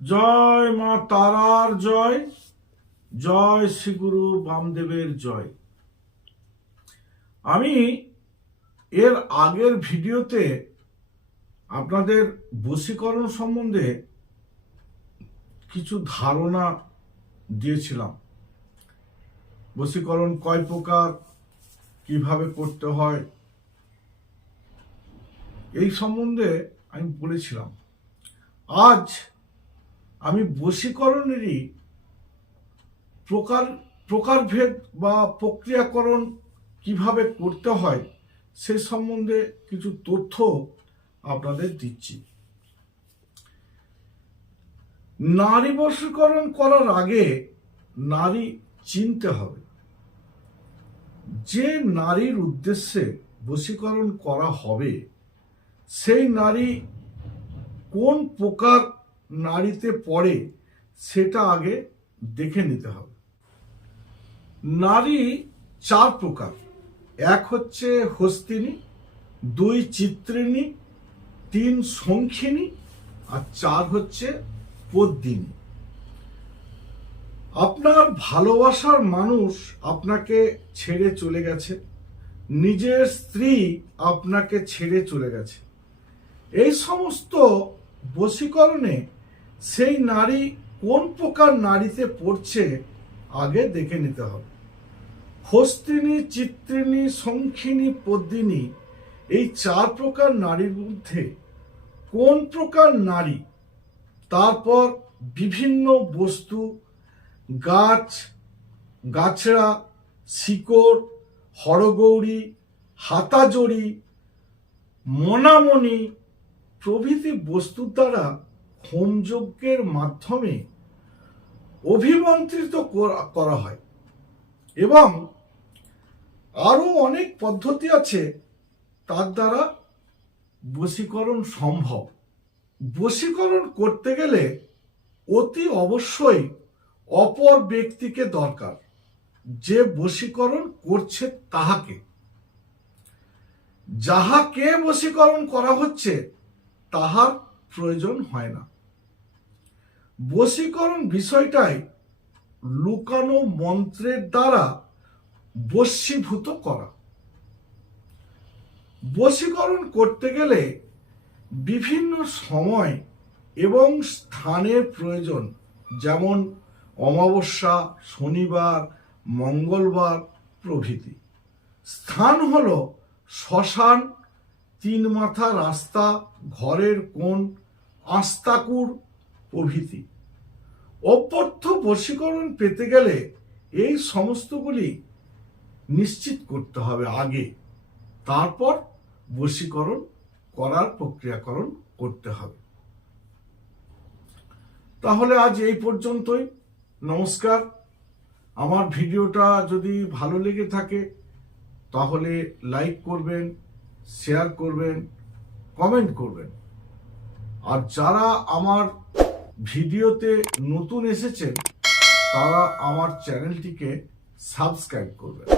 জয় মা তারার জয় জয় শ্রীগুরু বামদেবের জয়। আমি এর আগের ভিডিওতে আপনাদের বশীকরণ সম্বন্ধে কিছু ধারণা দিয়েছিলাম। বশীকরণ কয় প্রকার, কীভাবে করতে হয়, এই সম্বন্ধে আমি বলেছিলাম। আজ আমি বশীকরণেরই প্রকার, প্রকারভেদ বা প্রক্রিয়াকরণ কীভাবে করতে হয় সে সম্বন্ধে কিছু তথ্য আপনাদের দিচ্ছি। নারী বশীকরণ করার আগে নারী চিনতে হবে। যে নারীর উদ্দেশ্যে বশীকরণ করা হবে, সেই নারী কোন প্রকার নারীতে পড়ে, সেটা আগে দেখে নিতে হবে। নারী চার প্রকার। এক হচ্ছে হস্তিনী, দুই চিত্রিণী, তিন সংখিনী আর চার হচ্ছে পদ্মিনী। আপনার ভালোবাসার মানুষ আপনাকে ছেড়ে চলে গেছে। নিজের স্ত্রী আপনাকে ছেড়ে চলে গেছে। এই সমস্ত বশীকরণে সেই নারী কোন প্রকার নারীতে পড়ছে আগে দেখে নিতে হবে। হস্তিনী চিত্রিণী সংখিনী পদ্মিনী, এই চার প্রকার নারীর মধ্যে কোন প্রকার নারী? তারপর বিভিন্ন বস্তু, গাছ, গাছড়া, শিকড়, হরগৌরী, হাতাজড়ি, মনামণি প্রভৃতি বস্তুর দ্বারা হোমযজ্ঞের মাধ্যমে অভিমন্ত্রিত করা- হয়। এবং আরও অনেক পদ্ধতি আছে তার দ্বারা বশীকরণ সম্ভব। বশীকরণ করতে গেলে অতি অবশ্যই অপর ব্যক্তিকে দরকার। যে বশীকরণ করছে তাহাকে। যাহাকে বশীকরণ করা হচ্ছে, তাহার প্রয়োজন হয় না। বশীকরণ বিষয়টাই লুকানো মন্ত্রের দ্বারা বশীভূত করা। বশীকরণ করতে গেলে বিভিন্ন সময় এবং স্থানের প্রয়োজন, যেমন অমাবস্যা, শনিবার, মঙ্গলবার প্রভৃতি। স্থান হল শ্মশান তিন মাথা রাস্তা, ঘরের কোণ, আস্তাকুর প্রভৃতি। অপর্থ বশীকরণ পেতে গেলে এই সমস্তগুলি নিশ্চিত করতে হবে আগে। তারপর বশীকরণ করার প্রক্রিয়াকরণ করতে হবে। তাহলে আজ এই পর্যন্তই। নমস্কার। আমার ভিডিওটা যদি ভালো লেগে থাকে, তাহলে লাইক করবেন শেয়ার করবেন কমেন্ট করবেন। আর যারা আমার ভিডিওতে নতুন এসেছেন, তারা আমার চ্যানেলটিকে সাবস্ক্রাইব করবেন।